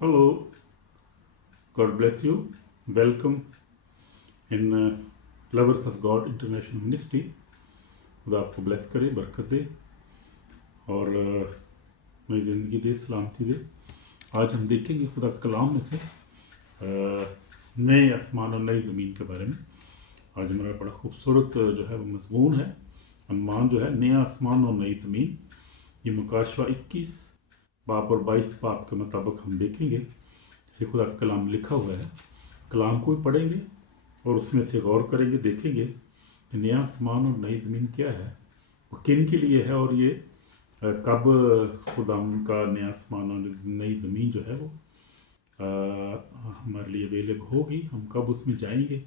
Hello, God bless you. Welcome in Lovers of God International Ministry. खुदा आपको bless करे, बरकत दे और नई ज़िंदगी दे, सलामती दे। आज हम देखेंगे खुदा के कलाम में से नए आसमान और नई ज़मीन के बारे में। आज हमारा बड़ा खूबसूरत जो है वो मज़मून है, अनुमान जो है नया आसमान और नई ज़मीन। ये मुकाशवा 21 बाप और 22 बाप के मुताबिक हम देखेंगे। से खुदा का कलाम लिखा हुआ है, कलाम को भी पढ़ेंगे और उसमें से गौर करेंगे, देखेंगे कि नया आसमान और नई ज़मीन क्या है, वो किन के लिए है और ये कब खुदा का नया आसमान और नई ज़मीन जो है वो हमारे लिए अवेलेबल होगी। हम कब उसमें जाएंगे,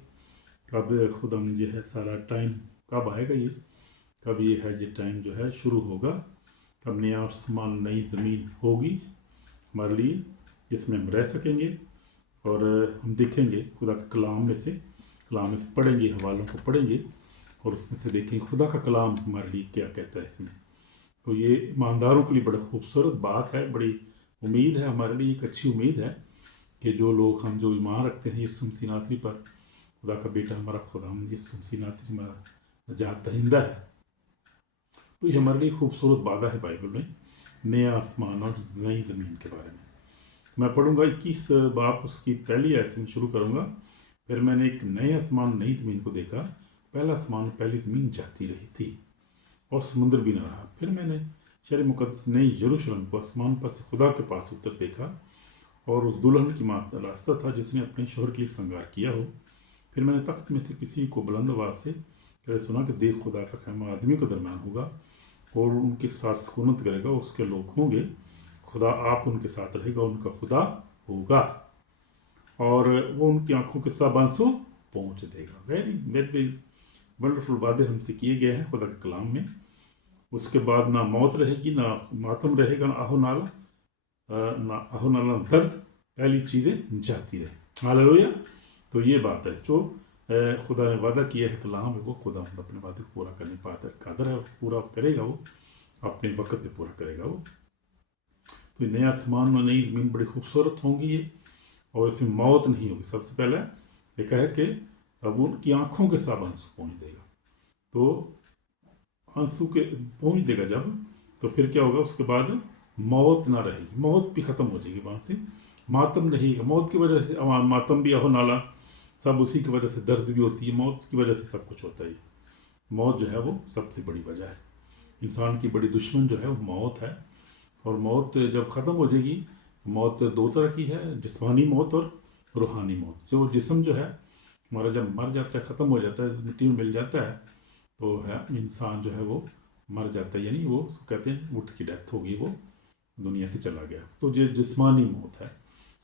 कब खुदा जो है सारा टाइम कब आएगा, ये कब ये है ये टाइम जो है शुरू होगा, कब नया आसमान नई ज़मीन होगी हमारे लिए जिसमें हम रह सकेंगे। और हम देखेंगे खुदा के कलाम में से पढ़ेंगे, हवालों को पढ़ेंगे और उसमें से देखेंगे खुदा का कलाम हमारे लिए क्या कहता है इसमें। तो ये ईमानदारों के लिए बड़ा खूबसूरत बात है, बड़ी उम्मीद है हमारे लिए, एक अच्छी उम्मीद है कि जो लोग हम जो ईमान रखते हैं यीशु मसीह नासरी पर, खुदा का बेटा हमारा खुदा यीशु मसीह नासरी हमारा नजात दहिंदा है, तो ये हमारे लिए खूबसूरत वादा है बाइबल में नया आसमान और नई ज़मीन के बारे में। मैं पढ़ूंगा 21 बाप उसकी पहली आयत से शुरू करूंगा। फिर मैंने एक नए आसमान नई ज़मीन को देखा, पहला आसमान पहली ज़मीन जाती रही थी और समुद्र भी न रहा। फिर मैंने शहर मुकद्दस नई यरूशलेम को आसमान पर से खुदा के पास उतर देखा और उस दुल्हन की माँ रास्ता था जिसने अपने शोहर के लिए श्रृंगार किया हो। फिर मैंने तख्त में से किसी को बुलंद आवाज़ से कहते सुना कि देख खुदा का खैमा आदमी के दरम्यान होगा और उनके साथ सुकूनत करेगा, उसके लोग होंगे, खुदा आप उनके साथ रहेगा, उनका खुदा होगा और वो उनकी आंखों के सब आंसू पहुँच देगा। वेरी वेरी वंडरफुल वादे हमसे किए गए हैं खुदा के कलाम में। उसके बाद ना मौत रहेगी, ना मातम रहेगा, ना आहो नाला दर्द, पहली चीज़ें जाती रहे। हालेलुया। तो ये बात है जो खुदा ने वादा किया है कलाम में, वो खुदा अपने वादे को पूरा करने पर कादर है, पूरा करेगा, वो अपने वक्त पे पूरा करेगा वो। तो नया आसमान और नई ज़मीन बड़ी खूबसूरत होंगी ये, और इसमें मौत नहीं होगी। सबसे पहले लिखा है कि अब उनकी आंखों के सब आंसू पहुँच देगा। तो आंसू के पहुँच देगा जब, तो फिर क्या होगा, उसके बाद मौत ना रहेगी, मौत भी ख़त्म हो जाएगी वहाँ से, मातम रहेगा। मौत की वजह से मातम भी, आहो नाला सब उसी की वजह से, दर्द भी होती है, मौत की वजह से सब कुछ होता है। मौत जो है वो सबसे बड़ी वजह है, इंसान की बड़ी दुश्मन जो है वो मौत है। और मौत जब ख़त्म हो जाएगी, मौत दो तरह की है, जिस्मानी मौत और रूहानी मौत। जो जिस्म जो है हमारा जब मर जाता है, ख़त्म हो जाता है, मिट्टी में मिल जाता है, तो है इंसान जो है वो मर जाता है, यानी वो उसको कहते हैं उठ की डेथ होगी, वो दुनिया से चला गया। तो ये जिस्मानी मौत है।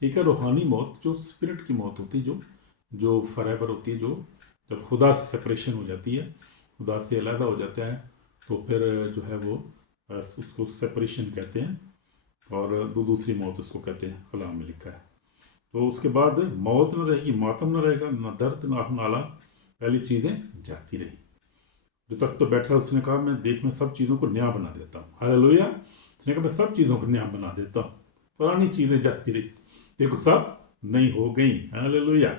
एक है रूहानी मौत, जो स्पिरिट की मौत होती है, जो फॉरएवर होती है, जो जब खुदा से सेपरेशन हो जाती है, खुदा से अलहदा हो जाता है, तो फिर जो है वो उसको सेपरेशन कहते हैं, और दूसरी मौत उसको कहते हैं, कलाम में लिखा है। तो उसके बाद मौत न रहेगी, मातम न रहेगा, ना दर्द, ना नाला, पहली चीज़ें जाती रही। जो तख्त पर बैठा उसने कहा मैं देख मैं सब चीज़ों को नया बना देता हूँ। हालेलुया। उसने कहा मैं सब चीज़ों को नया बना देता हूँ, पुरानी चीज़ें जाती रही, देखो सब नई हो गई। हालेलुया।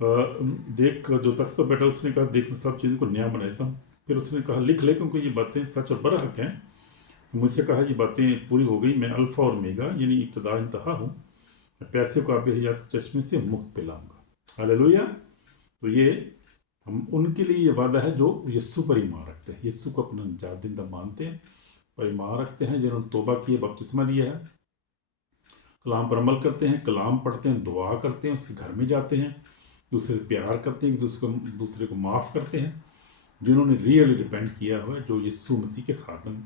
देख, जो तख्त पर बैठा उसने कहा देख मैं सब चीज़ों को नया बना देता हूँ। फिर उसने कहा लिख ले, क्योंकि ये बातें सच और बरहक हैं। तो मुझसे कहा ये बातें पूरी हो गई, मैं अल्फ़ा और मेगा यानी इब्तदा इंतहा हूँ, मैं पैसे को आब हयात के चश्मे से मुक्त पिलाऊंगा। हालेलुया। तो ये हम उनके लिए ये वादा है जो यीशु पर ईमान रखते हैं, यीशु को अपना जादिंदा मानते हैं, पर ईमान रखते हैं, जिन्होंने तौबा की है, बपतिस्मा लिया है, कलाम पर अमल करते हैं, कलाम पढ़ते हैं, दुआ करते हैं, उसके घर में जाते हैं, दूसरे से प्यार करते हैं, दूसरे को माफ़ करते हैं, जिन्होंने रियली डिपेंड किया हुआ है, जो यीशु मसीह के खातम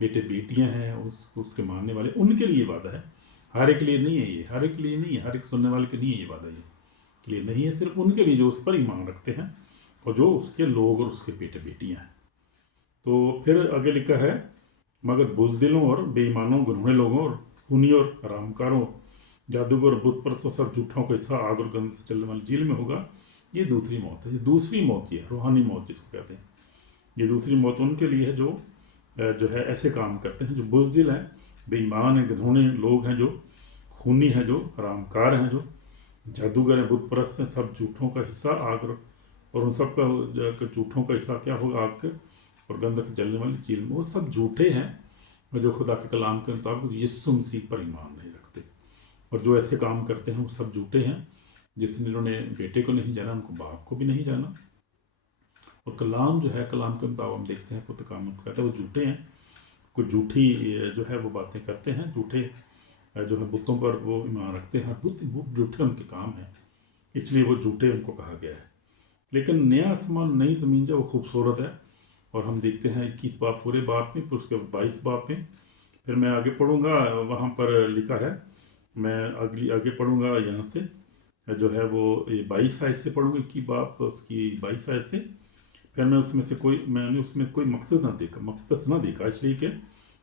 बेटे बेटियां हैं, उसके मानने वाले, उनके लिए वादा है। हर एक लिए नहीं है ये, हर एक लिए नहीं है, हर एक सुनने वाले के नहीं है ये वादा, ये के लिए नहीं है, सिर्फ उनके लिए जो उस पर ईमान रखते हैं और जो उसके लोग और उसके बेटे बेटियां हैं। तो फिर आगे लिखा है मगर बुज़दिलों और बेईमानों, गुनहगार लोगों और खूनी और हरामकारों, जादूगर, बुत परस्तों, सब झूठों का हिस्सा आग और गंध से चलने वाली झील में होगा। ये दूसरी मौत है, ये दूसरी मौत, ये रूहानी मौत जिसको कहते हैं। ये दूसरी मौत उनके लिए है जो है ऐसे काम करते हैं, जो बुज़दिल हैं, बेईमान हैं, घिनौने लोग हैं, जो खूनी हैं, जो हरामकार हैं, जो जादूगर हैं, बुत परस्त हैं, सब झूठों का हिस्सा आग, और उन सब का झूठों का हिस्सा क्या होगा? आग के और गंधक जलने वाली चील में। वो सब झूठे हैं जो खुदा के कलाम के मुताबिक यीशु मसीह पर ईमान नहीं रखते, और जो ऐसे काम करते हैं वो सब झूठे हैं। जिन्होंने बेटे को नहीं जाना, उनको बाप को भी नहीं जाना। और कलाम जो है, कलाम के मुताबिक हम देखते हैं खुद काम कहता है वो झूठे हैं, कुछ झूठी जो है वो बातें करते हैं, झूठे जो है बुतों पर वो ईमान रखते हैं, बुत झूठे उनके काम हैं, इसलिए वो झूठे उनको कहा गया है। लेकिन नया आसमान नई ज़मीन जो वो खूबसूरत है, और हम देखते हैं 21 बाब पूरे बाब में, फिर उसके 22 बाब में, फिर मैं आगे पढ़ूँगा, वहाँ पर लिखा है, मैं आगे पढ़ूँगा यहाँ से जो है वो ये 22 आयत से पढ़ूँगा, 21 बाब उसकी 22 आयत से। फिर मैंने उसमें कोई मकसद ना देखा, इसलिए कि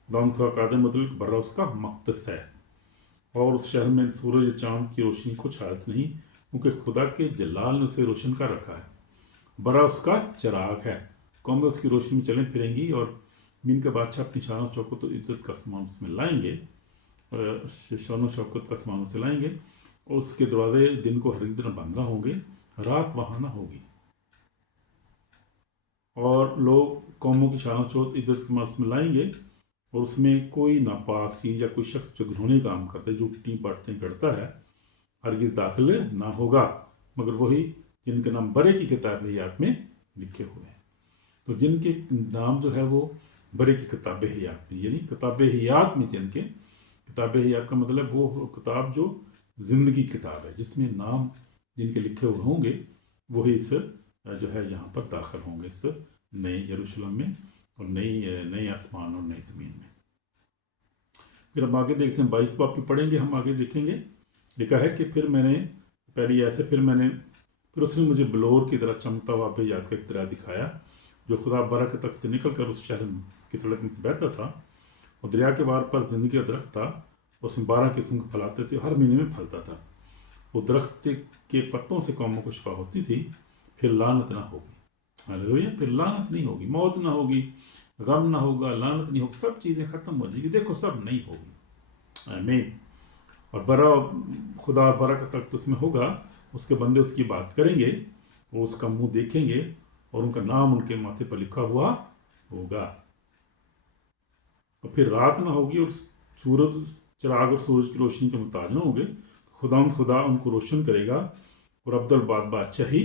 दाऊद का कादर मतलब भरा उसका मकदस है, और उस शहर में सूरज चांद की रोशनी को छायत नहीं, क्योंकि खुदा के जलाल ने उसे रोशन कर रखा है। बड़ा उसका चिराग है, कौमें उसकी रोशनी में चलें फिरेंगी, और मीन के बादशाह अपनी शान शौकत तो इज्जत का सामान उसमें लाएंगे, शान शौकत का सामान उसे लाएंगे, और उसके दरवाजे दिन को हर तरह बंद ना होंगे, रात वहाँ ना होगी, और लोग कौमों की शान शौकत इज्जत के सामान उसमें लाएंगे, और उसमें कोई नापाक चीज़ या कोई शख्स जो घिनौने काम करता है, झूठी बातें करता है, हरगिज़ दाखिल ना होगा, मगर वही जिनके नाम बरे की किताब हयात में लिखे हुए हैं। तो जिनके नाम जो है वो बरे की किताब हयात में, यानी किताब हयात में जिनके, किताब हयात का मतलब वो किताब जो ज़िंदगी किताब है, जिसमें नाम जिनके लिखे हुए होंगे, वही इस जो है यहाँ पर दाखिल होंगे, इस नए यरूशलेम में, और नई आसमान और नई ज़मीन में। फिर हम आगे देखते हैं, 22 बाब भी पढ़ेंगे, हम आगे देखेंगे। लिखा है कि फिर उसने मुझे बलोर की तरह चमकता हुआ याद का एक दरिया दिखाया, जो खुदा बरा के तख्त से निकल कर उस शहर की सड़क में से बहता था, और दरिया के बार पर जिंदगी का दरख्त था, उसमें 12 किस्म के फल आते थे, हर महीने में फलता था। वो दरख्त के पत्तों से कौमों को शिफा होती थी, फिर लानत ना होगी। हालेलुया, फिर लानत नहीं होगी, मौत ना होगी, गम ना होगा, लानत नहीं होगी, सब चीज़ें ख़त्म हो जाएगी, देखो सब नहीं होगी। आमीन। और बरा खुदा बरा का तख्त उसमें होगा, उसके बंदे उसकी बात करेंगे, वो उसका मुंह देखेंगे, और उनका नाम उनके माथे पर लिखा हुआ होगा। और फिर रात ना होगी, और सूरज चिराग और सूरज की रोशनी के मुताज ना होंगे, खुदा उनको रोशन करेगा, और अब्दुल बादशाही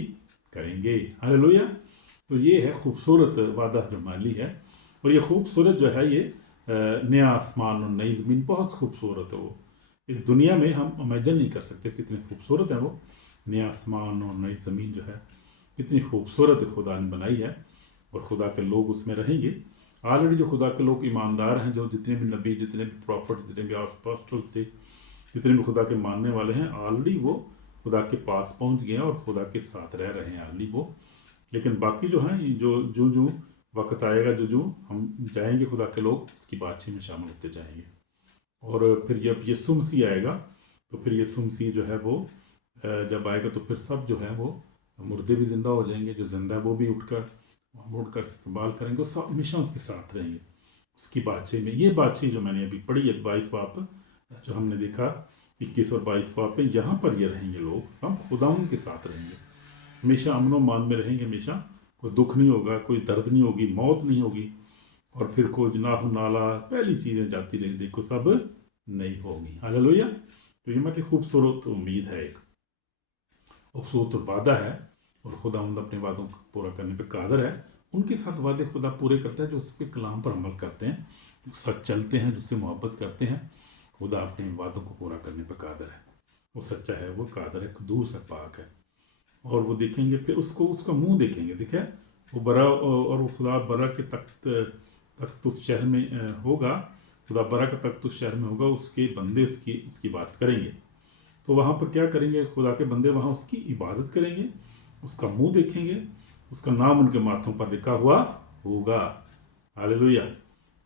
करेंगे। हालेलुया। तो ये है खूबसूरत वादा फरमानी है, और ये खूबसूरत जो है, ये नया आसमान और नई ज़मीन बहुत खूबसूरत है। वो इस दुनिया में हम इमेजिन नहीं कर सकते कितने खूबसूरत हैं वो नया आसमान और नई ज़मीन जो है, कितनी खूबसूरत खुदा ने बनाई है, और खुदा के लोग उसमें रहेंगे। ऑलरेडी जो खुदा के लोग ईमानदार हैं, जो जितने भी नबी, जितने भी प्रॉफिट, जितने भी अपोस्टल थे, जितने भी खुदा के मानने वाले हैं, ऑलरेडी वो खुदा के पास पहुंच गए हैं, और खुदा के साथ रह रहे हैं ऑलरेडी वो। लेकिन बाकी जो हैं, जो वक्त आएगा, जो हम जाएंगे खुदा के लोग उसकी बातचीत में शामिल होते जाएंगे। और फिर जब यीशु मसीह आएगा, तो फिर यीशु मसीह जो है वो जब आएगा, तो फिर सब जो है वो मुर्दे भी ज़िंदा हो जाएंगे, जो ज़िंदा है वो भी उठकर इस्तेमाल करेंगे, वो सब हमेशा उसके साथ रहेंगे उसकी बातचीत में। ये बातचीत जो मैंने अभी पढ़ी है 22 बाब, जो हमने देखा 21 और 22 बाब में, यहाँ पर ये रहेंगे लोग, हम खुदा उनके साथ रहेंगे, हमेशा अमन मान में रहेंगे, हमेशा कोई दुख नहीं होगा, कोई दर्द नहीं होगी, मौत नहीं होगी, और फिर कोई जनाह नाला पहली चीज़ें जाती रहेंगी, देखो सब नहीं होगी। हालेलुया। तो ये मेरी खूबसूरत उम्मीद है, एक खूबसूरत वादा है, और खुदा अपने वादों को पूरा करने पे कादर है। उनके साथ वादे खुदा पूरे करता है जो उस पर कलाम पर अमल करते हैं, जो सच चलते हैं, जिससे मोहब्बत करते हैं। खुदा अपने वादों को पूरा करने पर कादर है, वो सच्चा है, वो कादर है, दूर से पाक है। और वो देखेंगे, फिर उसका मुंह देखेंगे, देखे वो बरा, और वो खुदा बरा के तख्त उस शहर में होगा, खुदा बरा का तख्त उस शहर में होगा, उसके बंदे उसकी बात करेंगे। तो वहाँ पर क्या करेंगे? खुदा के बंदे वहाँ उसकी इबादत करेंगे, उसका मुंह देखेंगे, उसका नाम उनके माथों पर लिखा हुआ होगा। हालेलुया।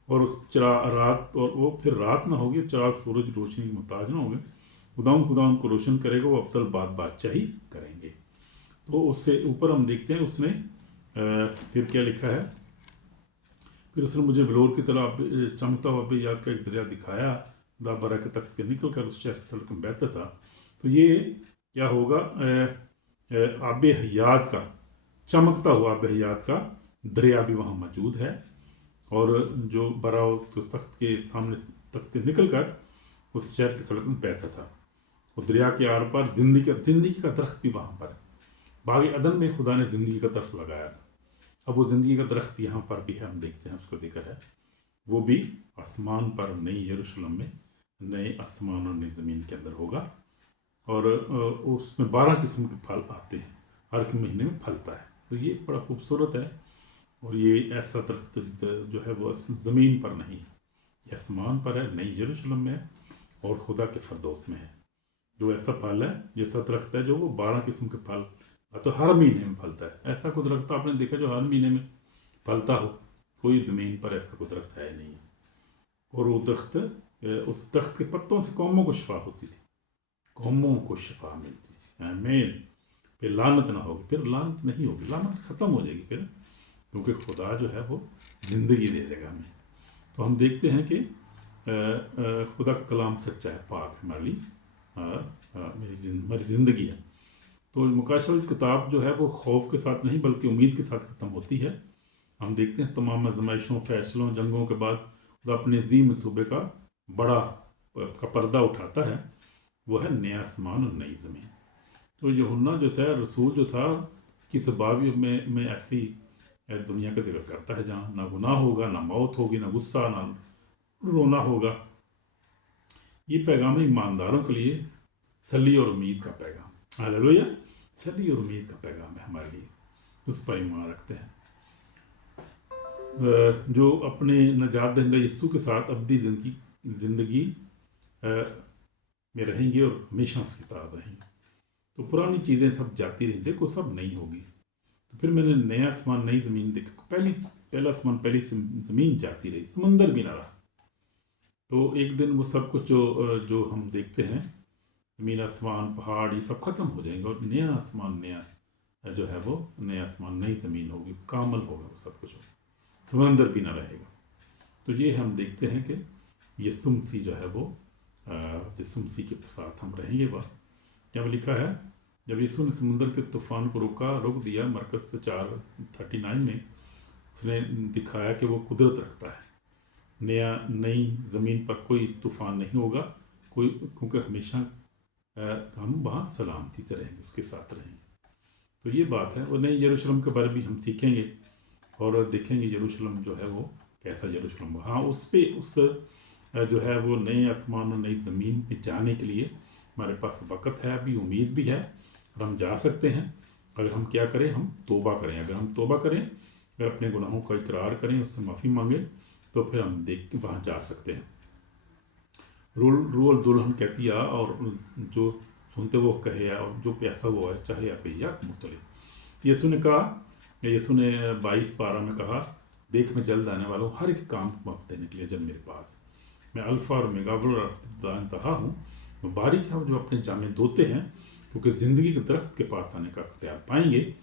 और उस रात, और वो फिर रात ना होगी, चिराग सूरज रोशनी की मोहताज ना होंगे, खुदा उनको रोशन करेगा, वो अब्दुल बादशाही करेंगे। तो उससे ऊपर हम देखते हैं उसने फिर क्या लिखा है, फिर उसने मुझे वलोर की तरह चमकता हुआ आब हयात का एक दरिया दिखाया, दाबरा के तख्त के निकल कर उस शहर की सड़क में बहता था। तो ये क्या होगा, आब हयात का, चमकता हुआ आब हयात का दरिया भी वहाँ मौजूद है। और जो बराओ तो तख्त के सामने तख्त से निकल कर उस शहर की सड़क में बहता था। और दरिया के आर पार जिंदगी का दरख्त भी वहाँ पर है। बाग अदन में खुदा ने ज़िंदगी का दरख्त लगाया था। अब वो ज़िंदगी का दरख्त यहाँ पर भी है, हम देखते हैं उसका जिक्र है। वो भी आसमान पर नई यरूशलेम में, नए आसमान और नई ज़मीन के अंदर होगा। और उसमें 12 किस्म के फल आते हैं, हर एक महीने में फलता है। तो ये बड़ा खूबसूरत है। और ये ऐसा दरख्त जो है वो ज़मीन पर नहीं, ये आसमान पर है, नई यरूशलेम में है और खुदा के फरदौस में है। जो ऐसा फल है, जैसा दरख्त है जो वो 12 किस्म के फल तो हर महीने में फलता है। ऐसा कोई दरख्त आपने देखा जो हर महीने में फलता हो? कोई ज़मीन पर ऐसा कोई दरख्त है नहीं। और वो दरख्त, उस दरख्त के पत्तों से कौमों को शिफा होती थी, कौमों को शिफा मिलती थी। आमीन। फिर लानत ना होगी, फिर लानत नहीं होगी, लानत ख़त्म हो जाएगी फिर, क्योंकि खुदा जो है वो ज़िंदगी दे देगा हमें। तो हम देखते हैं कि खुदा का कलाम सच्चा है, पाक है हमारे लिए, मेरी ज़िंदगी है। तो मुकाशवा की किताब जो है वो खौफ के साथ नहीं बल्कि उम्मीद के साथ ख़त्म होती है। हम देखते हैं तमाम आजमाइशों, फैसलों, जंगों के बाद खुदा अपने अजीम मनसूबे का बड़ा का पर्दा उठाता है। वो है नया आसमान और नई ज़मीन। तो यूहन्ना जो था, रसूल जो था, किस बावी में ऐसी दुनिया का जिक्र करता है जहाँ ना गुनाह होगा, ना मौत होगी, ना गुस्सा, ना रोना होगा। ये पैगाम ईमानदारों के लिए सली और उम्मीद का पैगाम, हालेलुया, सली और उम्मीद का पैगाम है हमारे लिए, उस पर ईमान रखते हैं, जो अपने नजात दहिंदा यीशु के साथ अब्दी ज़िंदगी में रहेंगे और हमेशा उसके साथ रहेंगे। तो पुरानी चीज़ें सब जाती रहीं, देखो सब नहीं होगी। तो फिर मैंने नया आसमान नई ज़मीन देखा। पहला आसमान पहली ज़मीन जाती रही, समंदर भी ना रहा। तो एक दिन वो सब कुछ जो हम देखते हैं, ज़मीन, आसमान, पहाड़, ये सब ख़त्म हो जाएंगे और नया आसमान, नया जो है वो नया आसमान, नई ज़मीन होगी, कामल होगा, वो सब कुछ होगा, समंदर भी ना रहेगा। तो ये हम देखते हैं कि यीशु मसीह जो है वो, यीशु मसीह के साथ हम रहेंगे। वह क्या लिखा है, जब यीशु ने समुद्र के तूफान को रोक दिया, मरकज़ 4:39 में उसने दिखाया कि वो कुदरत रखता है। नई ज़मीन पर कोई तूफान नहीं होगा, क्योंकि हमेशा हम वहाँ सलामती से रहेंगे, उसके साथ रहेंगे। तो ये बात है। और नई यरूशलेम के बारे में हम सीखेंगे और देखेंगे यरूशलेम जो है वो कैसा यरूशलेम हो। हाँ, उस जो है वो नए आसमान और नई ज़मीन पे जाने के लिए हमारे पास वक़्त है, अभी उम्मीद भी है और हम जा सकते हैं। अगर हम क्या करें, हम तौबा करें। अगर हम तौबा करें, अगर अपने गुनाहों का इकरार करें, उससे माफ़ी मांगें, तो फिर हम देख के वहाँ जा सकते हैं। रूल दुल्हन कहती है और जो सुनते वो कहे, और जो प्यासा हुआ है चाहे आप या मुख्तलिफ। यीशु ने कहा, यीशु ने 22:12 में कहा, देख मैं जल्द आने वाला हूँ, हर एक काम को वक्त देने के लिए। जब मेरे पास मैं अल्फ़ा और ओमेगा इंतहा हूँ। वो बारीक है जो अपने जामे धोते हैं, क्योंकि ज़िंदगी के दरख्त के पास आने का अख्तियार पाएंगे।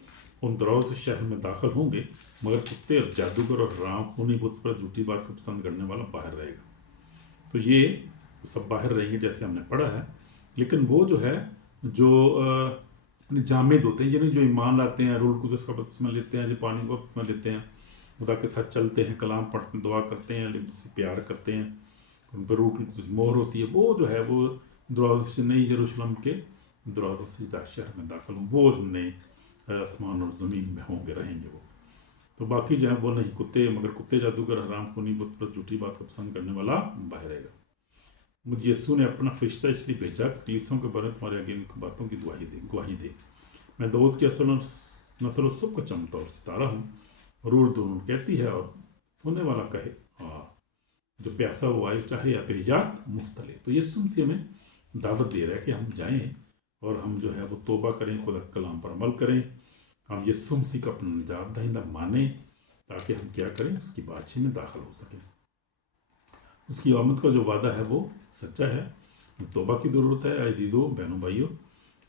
उन दरवाज़ों से शहर में दाखिल होंगे, मगर कुत्ते और जादूगर और राम खूनी बुत पर झूठी बात को पसंद करने वाला बाहर रहेगा। तो ये सब बाहर रहेंगे जैसे हमने पढ़ा है। लेकिन वो जो है, जो अपने जामे धोते हैं, यानी जो ईमान लाते हैं, रूल कुदस का बपतिस्मा लेते हैं, जो पानी का बपतिस्मा लेते हैं, खुदा के साथ चलते हैं, कलाम पढ़ते हैं, दुआ करते हैं, जिससे प्यार करते हैं, उन पर रूह की मोहर होती है, वो जो है वो दरवाज़े से नई यरूशलेम के दरवाज़ों से शहर में दाखिल हों, वो नए आसमान और ज़मीन में होंगे, रहेंगे वो। तो बाकी जो है वो नहीं, कुत्ते, मगर कुत्ते, जादूगर, हराम खूनी, बुत पर झूठी बात को पसंद करने वाला बाहर रहेगा। मुझे यीशु ने अपना फरिश्ता इसलिए भेजा कि कलीसियों के बारे में तुम्हारे आगे इन बातों की गवाही दे। मैं दाऊद की नस्ल सब का चमता और सितारा हूँ। रूल दोनों कहती है और होने वाला कहे, जो प्यासा हुआ है चाहे या बेजात मुफ्तले। तो यीशु मसीह हमें दावत दे रहा है कि हम जाएं और हम जो है वो तौबा करें, खुदा के कलाम पर अमल करें, हम यीशु मसीह का अपना निजात दहिंदा माने, ताकि हम क्या करें, उसकी बादशाही में दाखिल हो सकें। उसकी आमद का जो वादा है वो सच्चा है। तौबा की ज़रूरत है अजीज़ों, बहनों, भाइयों।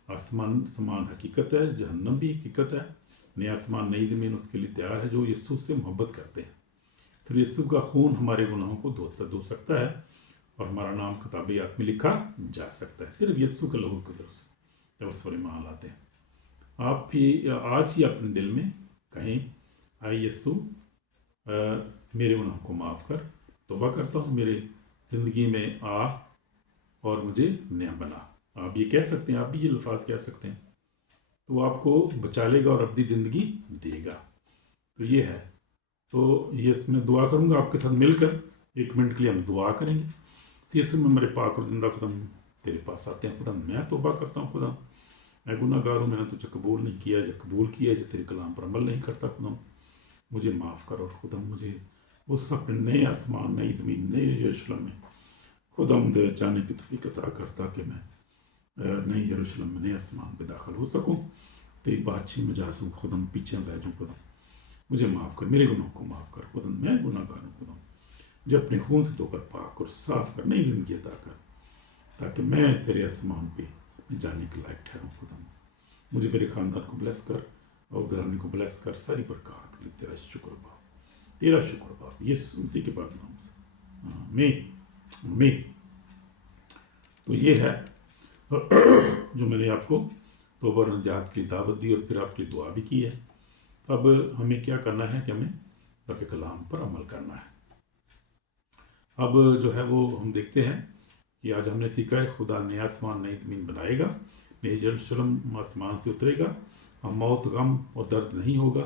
आसमान समान हकीकत है, जहन्नम भी हकीकत है। नया आसमान नई ज़मीन उसके लिए तैयार है जो यीशु से मोहब्बत करते हैं। सिर्फ यीशु का खून हमारे गुनाहों को धो सकता है और हमारा नाम किताब हयात में लिखा जा सकता है, सिर्फ यीशु के लहू की तरफ से, जब उस पर ईमान लाते हैं। आप भी आज ही अपने दिल में कहें, आए यीशु मेरे गुनाहों को माफ़ कर, तौबा करता हूँ, मेरे ज़िंदगी में आ और मुझे नया बना। आप ये कह सकते हैं, आप भी ये अल्फाज कह सकते हैं, तो आपको बचा लेगा और अपनी ज़िंदगी देगा। तो ये है, तो ये मैं दुआ करूँगा आपके साथ मिलकर, 1 मिनट के लिए हम दुआ करेंगे। यीशु में मेरे पाक और ज़िंदा खुदा तेरे पास आते हैं खुदा, मैं तौबा करता हूँ खुदा, मैं गुनाहगार हूँ, मैंने तुझे कबूल नहीं किया, जो कबूल किया जो तेरे कलाम पर अमल नहीं करता खुदा, मुझे माफ़ कर। और खुदा मुझे उस अपने नए आसमान, नई ज़मीन, नए यरूशलेम में खुदा मुझे जाने की तौफीक अता करता कि मैं नई यरूशलेम में नए आसमान पे दाखिल हो सकूँ, तेरी बातचीत में जा सकूँ खुदा, पीछे रह जाऊँ खुदा, मुझे माफ़ कर, मेरे गुनाहों को माफ़ कर खुदा, मैं गुनाहगार हूँ खुदा, जो अपने खून से धोकर पाक और साफ कर, नई ज़िंदगी अता कर, ताकि मैं तेरे आसमान पे जाने के लायक ठहरूँ खुदा। मुझे मेरे ख़ानदान को ब्लेस कर और घराने को ब्लेस कर, सारी बरकत के लिए तेरा शुक्र बाप, तेरा शुक्र बाप, यीशु मसीह के पाक नाम से, आमीन आमीन। तो ये है जो मैंने आपको तौबा और निजात की दावत दी और फिर आपके लिए दुआ भी की है। अब हमें क्या करना है कि हमें रब के कलाम पर अमल करना है। अब जो है वो हम देखते हैं कि आज हमने सीखा है, खुदा नया आसमान नई ज़मीन बनाएगा, नई यरूशलेम आसमान से उतरेगा, अब मौत, गम और दर्द नहीं होगा,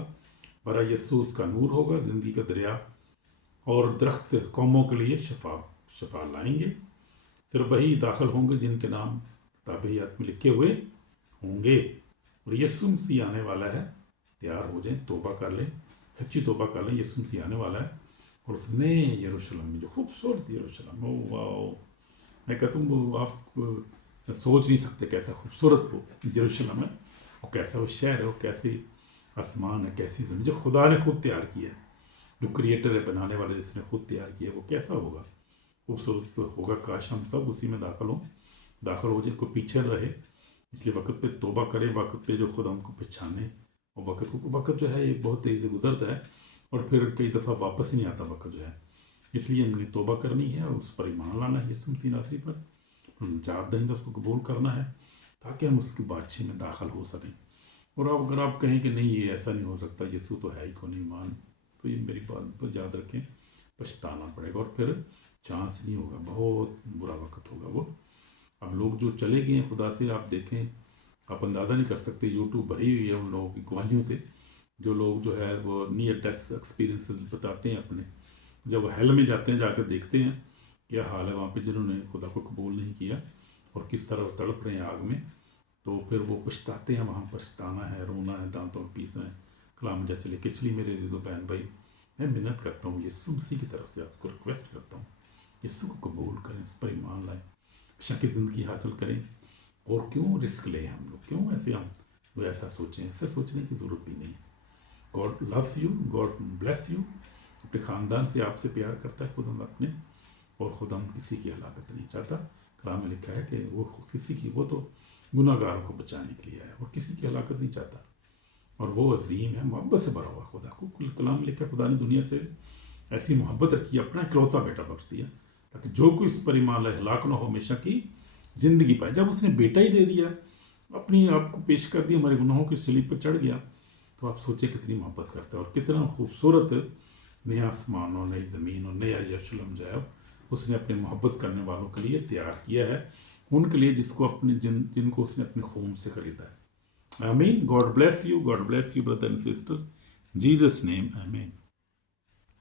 बरा यीशु उसका नूर होगा, ज़िंदगी का दरिया और दरख्त कौमों के लिए शफा लाएंगे। सिर्फ वही दाखिल होंगे जिनके नाम किताब हयात में लिखे हुए होंगे। और यीशु मसीह आने वाला है, तैयार हो जाएं, तौबा कर लें, सच्ची तौबा कर लें, यीशु मसीह आने वाला है। और उस नए यरूशलेम में, जो खूबसूरत यरूशलेम, ओ वाओ, मैं कहता हूँ वो आप सोच नहीं सकते कैसा खूबसूरत वो यरूशलेम है, और कैसा वो शहर है, वो कैसे आसमान है, कैसी ज़मीन जो खुदा ने खुद तैयार किया है, जो क्रिएटर है, बनाने वाले जिसने खुद तैयार किया, वो कैसा होगा, खूबसूरत होगा। काश हम सब उसी में दाखिल हो जाए, कोई पीछे रहे। इसलिए वक्त पे तौबा करें, वक्त पे जो खुदा हमको पहचाने, और वक्त जो है ये बहुत तेज़ी से गुजरता है और फिर कई दफ़ा वापस ही नहीं आता वक्त जो है। इसलिए हमने तौबा करनी है और उस पर ईमान लाना है, यीशु मसीह नासरी पर निजात दहिंदा उसको कबूल करना है, ताकि हम उसकी बातचीत में दाखिल हो सकें। और अब अगर आप कहें कि नहीं ये ऐसा नहीं हो सकता, यीशु तो है ही को नहीं मान, तो ये मेरी बात पर याद रखें, पछताना पड़ेगा और फिर चांस नहीं होगा, बहुत बुरा वक्त होगा वो। अब लोग जो चले गए हैं खुदा से, आप देखें, आप अंदाज़ा नहीं कर सकते, यूट्यूब भरी हुई है उन लोगों की गवाहियों से, जो लोग जो है वो नियर डेथ एक्सपीरियंसेस बताते हैं अपने, जब वो हेल में जाते हैं जाकर देखते हैं क्या हाल है वहाँ पे जिन्होंने खुदा को कबूल नहीं किया और किस तरह वो तड़प रहे हैं आग में, तो फिर वो पछताते हैं। वहाँ पछताना है, रोना है, दांतों में पीसना है, कलाम जैसे लेके। इसलिए मेरे अज़ीज़ो बहन भाई, मैं मिन्नत करता हूँ, यीशु मसीह की तरफ से आपको रिक्वेस्ट करता हूँ, यीशु को कबूल करें, इस पर ईमान लाएँ, शक ज़िंदगी हासिल करें। और क्यों रिस्क लें हम लोग, क्यों ऐसे हम वो ऐसा सोचें, ऐसा सोचने की ज़रूरत भी नहीं है। God loves you, God bless you. अपने ख़ानदान से आपसे प्यार करता है खुदा अपने, और खुदा किसी की हलाकत नहीं चाहता। कलाम में लिखा है कि वो किसी की, वो तो गुनाहगारों को बचाने के लिए आया और किसी की हलाकत नहीं चाहता, और वो अजीम है, मोहब्बत से भरा हुआ खुदा को। कलाम में लिखा खुदा ने दुनिया से ऐसी मोहब्बत रखी, अपना इकलौता बेटा बख्श दिया, ताकि जो कोई इस पर ईमान लाए हलाक न हो, हमेशा की ज़िंदगी पाए। जब उसने बेटा ही दे दिया, अपनी आप को पेश कर दिया, हमारे गुनाहों की सलीब पर चढ़ गया, तो आप सोचिए कितनी मोहब्बत करता है और कितना खूबसूरत नया आसमान और नई ज़मीन और नया यरूशलेम जो है उसने अपने मोहब्बत करने वालों के लिए तैयार किया है, उनके लिए जिसको अपने जिनको उसने अपने खून से खरीदा है। आमीन। God bless you, God bless you brother and sister, Jesus name, आमीन।